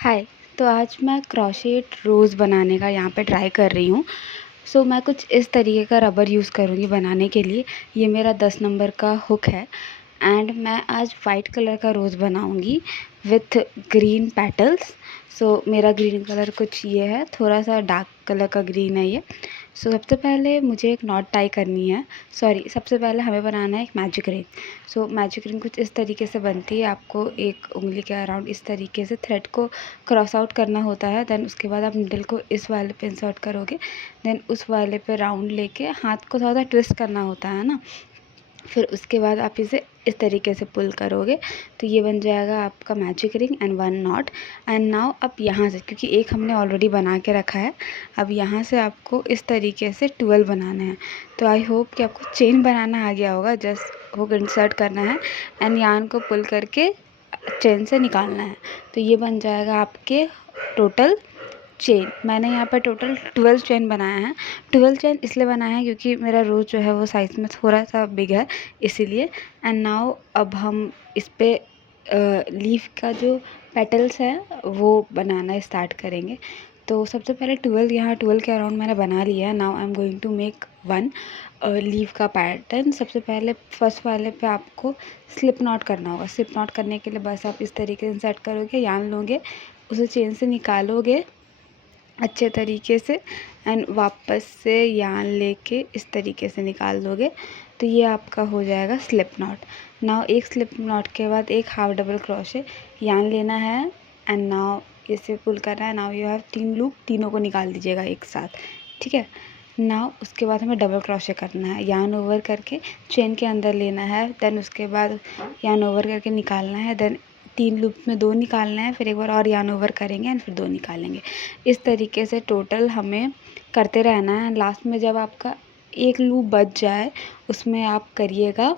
हाय। तो आज मैं क्रोशेट रोज़ बनाने का यहाँ पे ट्राई कर रही हूँ। मैं कुछ इस तरीके का रबर यूज़ करूँगी बनाने के लिए। ये मेरा 10 नंबर का हुक है एंड मैं आज वाइट कलर का रोज़ बनाऊँगी विथ ग्रीन पेटल्स। मेरा ग्रीन कलर कुछ ये है, थोड़ा सा डार्क कलर का ग्रीन है ये। सबसे पहले मुझे एक नॉट टाई करनी है। सबसे पहले हमें बनाना है एक मैजिक रिंग। मैजिक रिंग कुछ इस तरीके से बनती है। आपको एक उंगली के अराउंड इस तरीके से थ्रेड को क्रॉस आउट करना होता है। देन उसके बाद आप नीडल को इस वाले पे इंसर्ट करोगे। देन उस वाले पे राउंड लेके हाथ को थोड़ा सा ट्विस्ट करना होता है ना। फिर उसके बाद आप इसे इस तरीके से पुल करोगे तो ये बन जाएगा आपका magic ring and one not. And now अब यहाँ से, क्योंकि एक हमने ऑलरेडी बना के रखा है, अब यहाँ से आपको इस तरीके से 12 बनाना है। तो आई होप कि आपको चेन बनाना आ गया होगा। जस्ट हुक इंसर्ट करना है एंड यार्न को पुल करके चेन से निकालना है। तो ये बन जाएगा आपके टोटल चेन। मैंने यहाँ पर टोटल 12 चेन बनाया है। 12 चेन इसलिए बनाया है क्योंकि मेरा रोज़ जो है वो साइज़ में थोड़ा सा बिग है, इसीलिए। एंड नाउ अब हम इस पे लीफ का जो पेटल्स है वो बनाना स्टार्ट करेंगे। तो सबसे पहले 12, यहाँ 12 के अराउंड मैंने बना लिया है। Now I am going to make one leaf का पैटर्न। सबसे पहले फर्स्ट वाले पे आपको स्लिप नॉट करना होगा। स्लिप नॉट करने के लिए बस आप इस तरीके से सेट करोगे, यान लोगे, उसे चेन से निकालोगे अच्छे तरीके से एंड वापस से यान लेके इस तरीके से निकाल दोगे तो ये आपका हो जाएगा स्लिप नॉट। नाउ एक स्लिप नॉट के बाद एक हाफ डबल क्रोशे यान लेना है एंड नाउ इसे पुल करना है। नाउ यू हैव 3 लूप, तीनों को निकाल दीजिएगा एक साथ, ठीक है। नाउ उसके बाद हमें डबल क्रोशे करना है, यान ओवर करके चेन के अंदर लेना है। देन उसके बाद यान ओवर करके निकालना है। देन 3 लूप में 2 निकालना है, फिर एक बार और यान ओवर करेंगे एंड फिर 2 निकालेंगे। इस तरीके से टोटल हमें करते रहना है। लास्ट में जब आपका एक लूप बच जाए उसमें आप करिएगा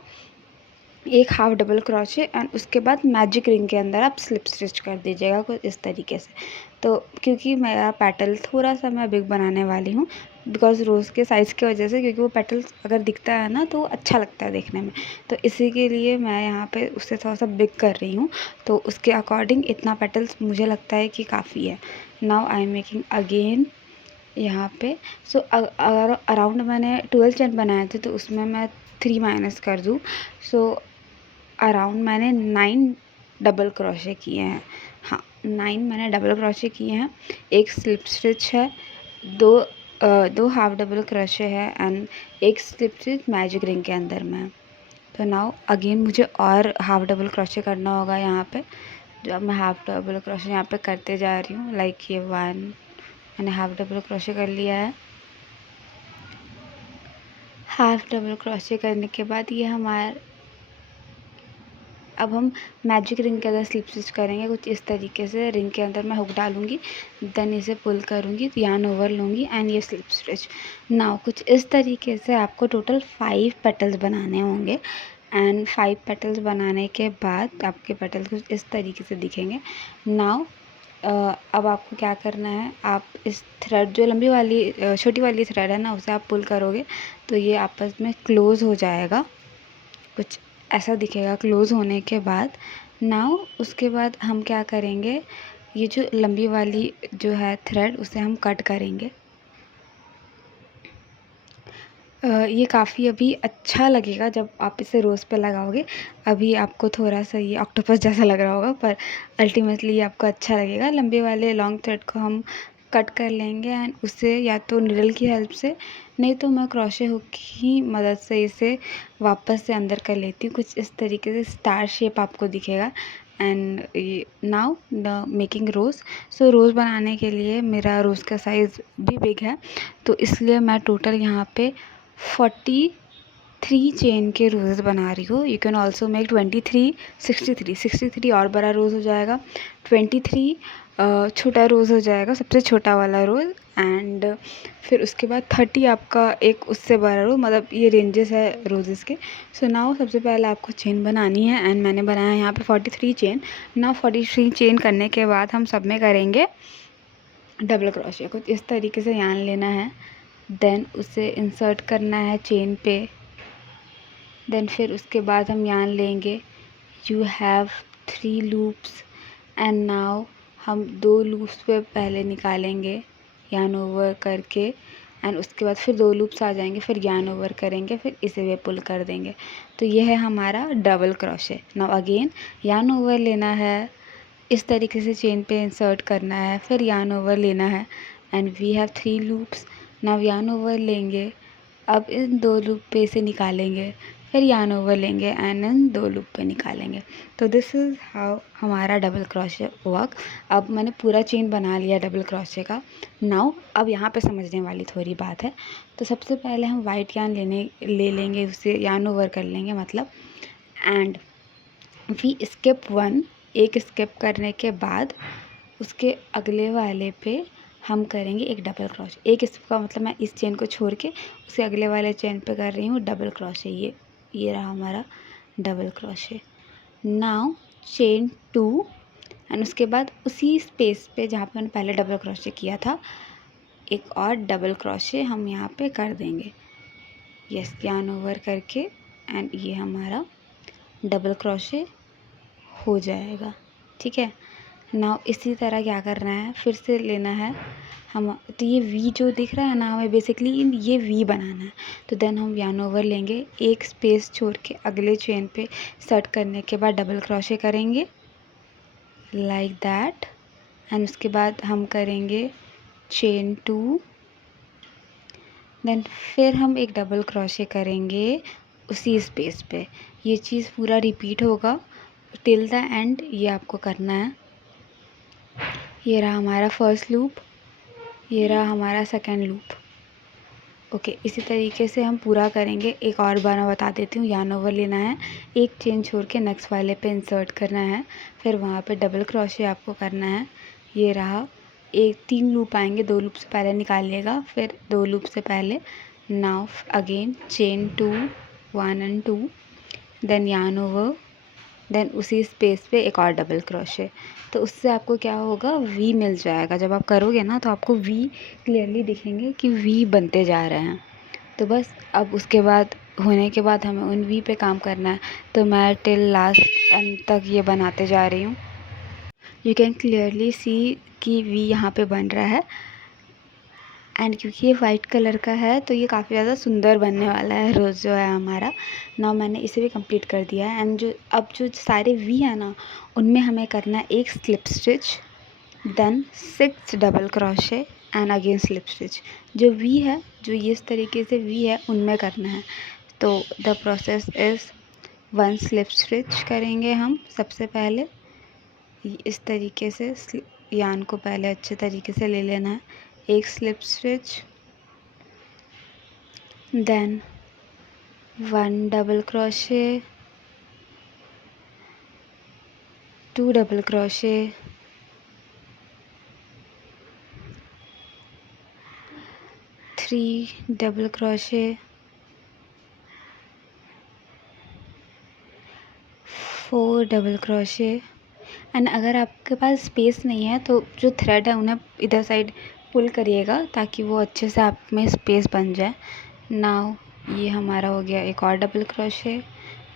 एक हाफ डबल क्रोशे एंड उसके बाद मैजिक रिंग के अंदर आप स्लिप स्टिच कर दीजिएगा कुछ इस तरीके से। तो क्योंकि मेरा पेटल थोड़ा सा मैं बिग बनाने वाली हूँ बिकॉज़ रोज़ के साइज़ की वजह से, क्योंकि वो पेटल्स अगर दिखता है ना तो अच्छा लगता है देखने में, तो इसी के लिए मैं यहाँ पे उससे थोड़ा सा बिग कर रही हूँ। तो उसके अकॉर्डिंग इतना पेटल्स मुझे लगता है कि काफ़ी है। Now I am making again यहाँ पे। अगर अराउंड मैंने 12 चेन बनाए थे तो उसमें मैं 3 माइनस कर दूँ। अराउंड मैंने 9 डबल क्रोशे किए हैं। हाँ, 9 मैंने डबल क्रोशे किए हैं। एक स्लिप स्टिच है, दो हाफ डबल क्रोशे है एंड एक स्लिप स्टिच मैजिक रिंग के अंदर में। तो नाउ अगेन मुझे और हाफ डबल क्रोशे करना होगा यहाँ पे। जो अब मैं हाफ डबल क्रोशे यहाँ पे करते जा रही हूँ, लाइक ये 1 मैंने हाफ डबल क्रोशे कर लिया है। हाफ डबल क्रोशे करने के बाद ये हमारा, अब हम मैजिक रिंग के अंदर स्लिप स्टिच करेंगे कुछ इस तरीके से। रिंग के अंदर मैं हुक डालूंगी, देन इसे पुल करूंगी, यान ओवर लूँगी एंड ये स्लिप स्टिच। नाउ कुछ इस तरीके से आपको टोटल 5 पेटल्स बनाने होंगे एंड 5 पेटल्स बनाने के बाद आपके पेटल्स कुछ इस तरीके से दिखेंगे। नाउ अब आपको क्या करना है, आप इस थ्रेड जो लंबी वाली छोटी वाली थ्रेड है ना उसे आप पुल करोगे तो ये आपस में क्लोज़ हो जाएगा, कुछ ऐसा दिखेगा क्लोज़ होने के बाद। नाउ उसके बाद हम क्या करेंगे, ये जो लंबी वाली जो है थ्रेड उसे हम कट करेंगे। ये काफ़ी अभी अच्छा लगेगा जब आप इसे रोज़ पे लगाओगे। अभी आपको थोड़ा सा ये ऑक्टोपस जैसा लग रहा होगा पर अल्टीमेटली ये आपको अच्छा लगेगा। लंबे वाले लॉन्ग थ्रेड को हम कट कर लेंगे एंड उसे या तो नीडल की हेल्प से, नहीं तो मैं क्रोशे हुक की मदद से इसे वापस से अंदर कर लेती हूँ। कुछ इस तरीके से स्टार शेप आपको दिखेगा। एंड नाउ द मेकिंग रोज़। रोज़ बनाने के लिए मेरा रोज़ का साइज़ भी बिग है, तो इसलिए मैं टोटल यहाँ पे 43 चेन के रोज़ बना रही हूँ। यू कैन ऑल्सो मेक 23, 63 और बड़ा रोज़ हो जाएगा। 23 छोटा रोज़ हो जाएगा, सबसे छोटा वाला रोज़ एंड फिर उसके बाद 30 आपका एक उससे बड़ा रोज़, मतलब ये रेंजेस है रोज़ेस के। नाउ सबसे पहले आपको चेन बनानी है एंड मैंने बनाया यहाँ पे 43 चेन। नाउ 43 चेन करने के बाद हम सब में करेंगे डबल क्रोशे। कुछ इस तरीके से यान लेना है, देन उसे इंसर्ट करना है चेन पे, देन फिर उसके बाद हम यान लेंगे। You have 3 loops and now हम 2 लूप्स पे पहले निकालेंगे यार्न ओवर करके, एंड उसके बाद फिर 2 लूप्स आ जाएंगे, फिर यार्न ओवर करेंगे, फिर इसे भी पुल कर देंगे। तो ये है हमारा double crochet. Now again yarn over लेना है, इस तरीके से चेन पे इंसर्ट करना है, फिर यार्न ओवर लेना है, and we have 3 loops. Now yarn over लेंगे, अब इन 2 लूप पे इसे निकालेंगे, फिर यार्न ओवर लेंगे एंड इन 2 लूप पे निकालेंगे। तो दिस इज़ हाउ हमारा डबल क्रोशे वर्क। अब मैंने पूरा चेन बना लिया डबल क्रोशे का। नाउ अब यहाँ पे समझने वाली थोड़ी बात है। तो सबसे पहले हम वाइट यार्न ले लेंगे, उसे यार्न ओवर कर लेंगे मतलब, एंड वी स्किप 1, एक स्किप करने के बाद उसके अगले वाले पे हम करेंगे एक डबल क्रोशे। एक इसका मतलब मैं इस चेन को छोड़ के उसे अगले वाले चेन पे कर रही हूँ डबल क्रोशे। ये रहा हमारा double crochet. Now chain 2, and उसके बाद उसी स्पेस पे जहाँ पे मैंने पहले डबल क्रोशे किया था एक और डबल क्रोशे हम यहाँ पे कर देंगे। यस, यार्न ओवर करके, एंड ये हमारा डबल क्रोशे हो जाएगा। ठीक है। नाउ इसी तरह क्या करना है, फिर से लेना है हम। तो ये वी जो दिख रहा है ना, हमें बेसिकली ये वी बनाना है। तो देन हम यार्न ओवर लेंगे, एक स्पेस छोड़ के अगले चेन पे सेट करने के बाद डबल क्रोशे करेंगे लाइक दैट, एंड उसके बाद हम करेंगे चेन 2, देन फिर हम एक डबल क्रोशे करेंगे उसी स्पेस पे। ये चीज़ पूरा रिपीट होगा टिल द एंड, ये आपको करना है। ये रहा हमारा फर्स्ट लूप, ये रहा हमारा सेकेंड लूप। ओके, इसी तरीके से हम पूरा करेंगे। एक और बार मैं बता देती हूँ, यार्न ओवर लेना है, एक चेन छोड़ के नेक्स्ट वाले पे इंसर्ट करना है, फिर वहाँ पे डबल क्रोशे आपको करना है। ये रहा, एक 3 लूप आएंगे, 2 लूप से पहले निकालिएगा, फिर 2 लूप से पहले। Now again chain 2, 1 and 2, then yarn over, then उसी स्पेस पे एक और डबल क्रोशे। तो उससे आपको क्या होगा, वी मिल जाएगा। जब आप करोगे ना तो आपको वी क्लियरली दिखेंगे कि वी बनते जा रहे हैं। तो बस अब उसके बाद होने के बाद हमें उन वी पे काम करना है। तो मैं टिल लास्ट एंड तक ये बनाते जा रही हूँ। यू कैन क्लियरली सी कि वी यहाँ पे बन रहा है, एंड क्योंकि ये वाइट कलर का है तो ये काफ़ी ज़्यादा सुंदर बनने वाला है रोज़ जो है हमारा। ना मैंने इसे भी कंप्लीट कर दिया है, एंड जो सारे वी है ना, उनमें हमें करना है एक slip stitch, then 6 double crochet and again slip stitch. जो वी है, जो इस तरीके से वी है, उनमें करना है। तो the process is 1 slip stitch करेंगे हम सबसे पहले। इस तरीके से यार्न को पहले अच्छे तरीके से ले लेना है, एक slip stitch, then 1 double crochet, 2 double crochet, 3 double crochet, 4 double crochet. And अगर आपके पास स्पेस नहीं है तो जो थ्रेड है उन्हें इधर साइड पुल करिएगा ताकि वो अच्छे से आप में स्पेस बन जाए। नाउ ये हमारा हो गया एक और डबल क्रोशे।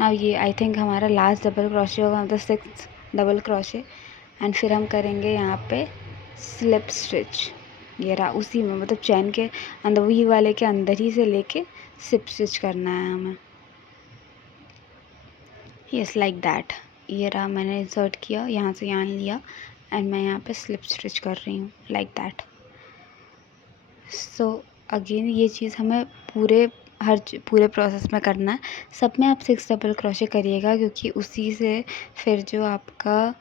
नाउ ये आई थिंक हमारा लास्ट डबल क्रोशे होगा, मतलब 6 डबल क्रोशे, एंड फिर हम करेंगे यहाँ पे स्लिप स्टिच। ये रहा उसी में, मतलब चैन के अंदर, वही वाले के अंदर ही से लेके स्लिप स्टिच करना है हमें। Yes, like that. ये रहा, मैंने इंसर्ट किया, यहाँ से यार्न लिया, एंड मैं यहाँ पे स्लिप स्टिच कर रही हूँ लाइक दैट। सो अगेन ये चीज़ हमें पूरे प्रोसेस में करना है। सब में आप 6 डबल क्रोशे करिएगा, क्योंकि उसी से फिर जो आपका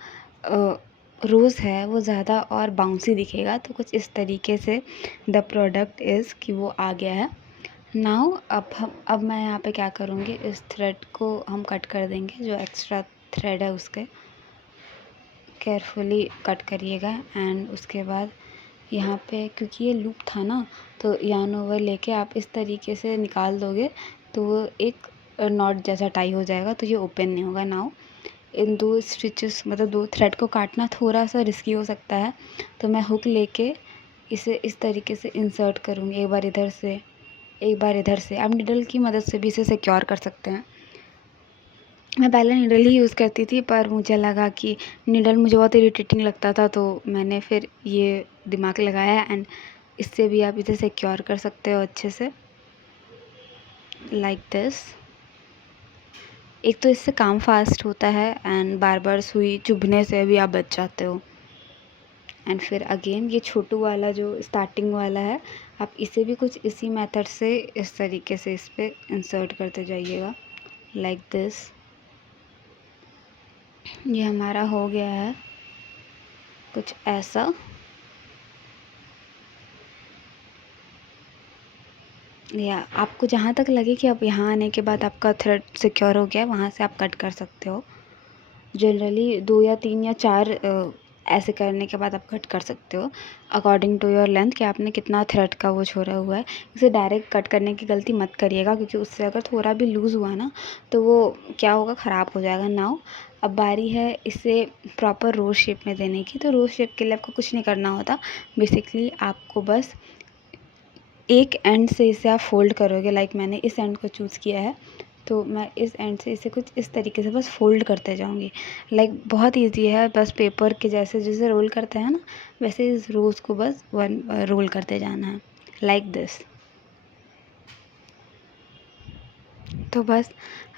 रोज़ है वो ज़्यादा और बाउंसी दिखेगा। तो कुछ इस तरीके से द प्रोडक्ट इज़ कि वो आ गया है। नाउ अब मैं यहाँ पे क्या करूँगी, इस थ्रेड को हम कट कर देंगे, जो एक्स्ट्रा थ्रेड है उसके केयरफुली कट करिएगा। एंड उसके बाद यहाँ पे क्योंकि ये लूप था ना, तो यार्न ओवर लेके आप इस तरीके से निकाल दोगे तो वो एक नॉट जैसा टाई हो जाएगा, तो ये ओपन नहीं होगा। नाउ इन 2 स्टिचेस, मतलब 2 थ्रेड को काटना थोड़ा सा रिस्की हो सकता है, तो मैं हुक लेके इसे इस तरीके से इंसर्ट करूँगी, एक बार इधर से एक बार इधर से। आप निडल की मदद से भी इसे सिक्योर कर सकते हैं। मैं पहले नीडल ही यूज़ करती थी, पर मुझे लगा कि नीडल मुझे बहुत इरिटेटिंग लगता था, तो मैंने फिर ये दिमाग लगाया एंड इससे भी आप इसे सिक्योर कर सकते हो अच्छे से, लाइक दिस। एक तो इससे काम फास्ट होता है एंड बार बार सुई चुभने से भी आप बच जाते हो। एंड फिर अगेन ये छोटू वाला जो स्टार्टिंग वाला है, आप इसे भी कुछ इसी मेथड से इस तरीके से इस पर इंसर्ट करते जाइएगा, लाइक दिस। ये हमारा हो गया है कुछ ऐसा। या आपको जहाँ तक लगे कि अब यहाँ आने के बाद आपका थ्रेड सिक्योर हो गया है, वहाँ से आप कट कर सकते हो। जनरली 2 या 3 या 4 ऐसे करने के बाद आप कट कर सकते हो अकॉर्डिंग टू योर लेंथ, कि आपने कितना थ्रेड का वो छोड़ा हुआ है। इसे डायरेक्ट कट करने की गलती मत करिएगा, क्योंकि उससे अगर थोड़ा भी लूज़ हुआ ना तो वो क्या होगा, ख़राब हो जाएगा। नाउ अब बारी है इसे प्रॉपर रोज़ शेप में देने की। तो रोज़ शेप के लिए आपको कुछ नहीं करना होता, बेसिकली आपको बस एक एंड से इसे आप फोल्ड करोगे। लाइक मैंने इस एंड को चूज़ किया है, तो मैं इस एंड से इसे कुछ इस तरीके से बस फोल्ड करते जाऊंगी। लाइक बहुत इजी है, बस पेपर के जैसे जैसे रोल करते हैं ना, वैसे इस रोज़ को बस रोल करते जाना है, लाइक दिस। तो बस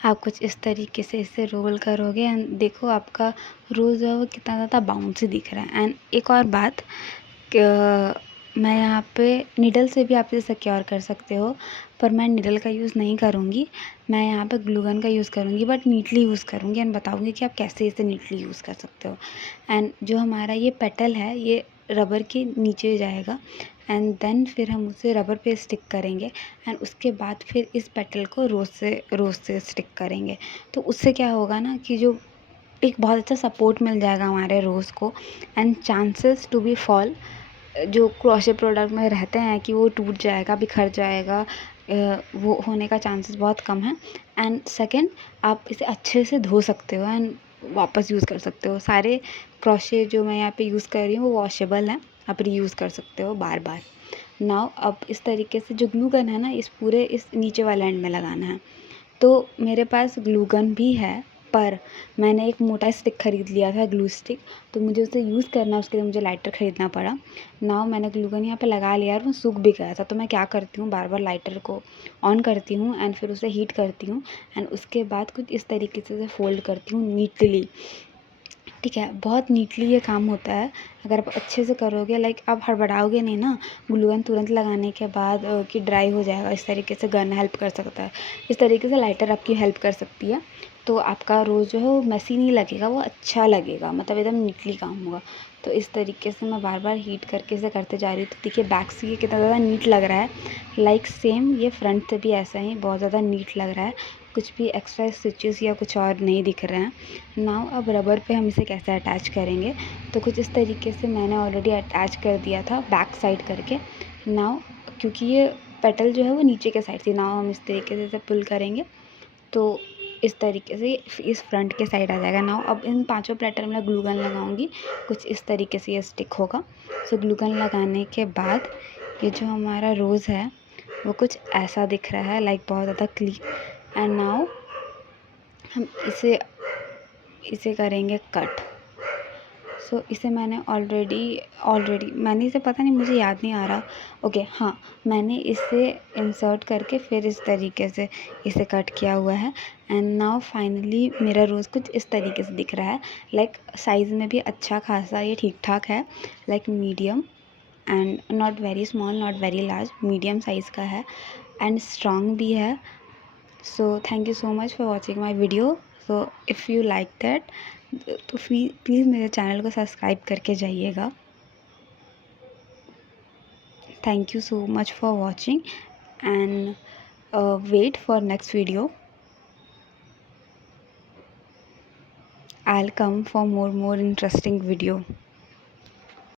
आप कुछ इस तरीके से इसे रोल करोगे एंड देखो आपका रोज़ जो है वो कितना ज़्यादा बाउंसी दिख रहा है। एंड एक और बात, मैं यहाँ पे निडल से भी आप इसे सिक्योर कर सकते हो, पर मैं निडल का यूज़ नहीं करूँगी। मैं यहाँ पे ग्लू गन का यूज़ करूँगी, बट नीटली यूज़ करूँगी एंड बताऊँगी कि आप कैसे इसे नीटली यूज़ कर सकते हो। एंड जो हमारा ये पेटल है ये रबर के नीचे जाएगा एंड देन फिर हम उसे रबर पे स्टिक करेंगे एंड उसके बाद फिर इस पेटल को रोज़ से स्टिक करेंगे। तो उससे क्या होगा ना कि जो एक बहुत अच्छा सपोर्ट मिल जाएगा हमारे रोज़ को and chances to be fall जो क्रोशे प्रोडक्ट में रहते हैं कि वो टूट जाएगा, बिखर जाएगा, वो होने का चांसेस बहुत कम है। एंड सेकंड, आप इसे अच्छे से धो सकते हो एंड वापस यूज़ कर सकते हो। सारे क्रोशे जो मैं यहाँ पे यूज़ कर रही हूँ वो वॉशेबल हैं, आप रीयूज़ कर सकते हो बार बार। नाउ अब इस तरीके से जो ग्लू गन है ना, इस पूरे इस नीचे वाले एंड में लगाना है। तो मेरे पास ग्लू गन भी है, पर मैंने एक मोटा स्टिक ख़रीद लिया था, ग्लू स्टिक। तो मुझे उसे यूज़ करना है, उसके लिए मुझे लाइटर ख़रीदना पड़ा। नाउ मैंने ग्लू गन यहाँ पे लगा लिया और वो सूख भी गया था। तो मैं क्या करती हूँ, बार बार लाइटर को ऑन करती हूँ एंड फिर उसे हीट करती हूँ एंड उसके बाद कुछ इस तरीके से उसे फोल्ड करती हूँ नीटली। ठीक है, बहुत नीटली ये काम होता है अगर आप अच्छे से करोगे। लाइक आप हड़बड़ाओगे नहीं ना, ग्लू गन तुरंत लगाने के बाद कि ड्राई हो जाएगा। इस तरीके से गन हेल्प कर सकता है, इस तरीके से लाइटर आपकी हेल्प कर सकती है। तो आपका रोज़ जो है वो मेसी नहीं लगेगा, वो अच्छा लगेगा, मतलब एकदम नीटली काम होगा। तो इस तरीके से मैं बार बार हीट करके इसे करते जा रही हूँ। तो देखिए बैक से ये कितना ज़्यादा नीट लग रहा है। लाइक सेम ये फ्रंट से भी ऐसा ही बहुत ज़्यादा नीट लग रहा है, कुछ भी एक्स्ट्रा स्टिचेस या कुछ और नहीं दिख रहे हैं। नाउ अब रबर पे हम इसे कैसे अटैच करेंगे, तो कुछ इस तरीके से मैंने ऑलरेडी अटैच कर दिया था बैक साइड करके। नाउ क्योंकि ये पेटल जो है वो नीचे के साइड थी, नाउ हम इस तरीके से इसे पुल करेंगे तो इस तरीके से इस फ्रंट के साइड आ जाएगा। नाउ अब इन पांचों प्लेटर में ग्लू गन लगाऊंगी, कुछ इस तरीके से ये स्टिक होगा। सो ग्लू गन लगाने के बाद ये जो हमारा रोज़ है वो कुछ ऐसा दिख रहा है, लाइक बहुत ज़्यादा क्लीन। एंड नाउ हम इसे करेंगे कट। सो इसे मैंने ऑलरेडी मैंने इसे, पता नहीं मुझे याद नहीं आ रहा। ओके हाँ, मैंने इसे इंसर्ट करके फिर इस तरीके से इसे कट किया हुआ है। एंड नाउ फाइनली मेरा रोज़ कुछ इस तरीके से दिख रहा है। लाइक साइज़ में भी अच्छा खासा ये ठीक ठाक है, like medium and not very small not very large, medium size का है एंड स्ट्रॉन्ग भी है। So thank you so much for watching my video. So if you like that तो प्लीज़ मेरे चैनल को सब्सक्राइब करके जाइएगा। Thank you so much for watching and wait for next video. I'll come for more interesting video.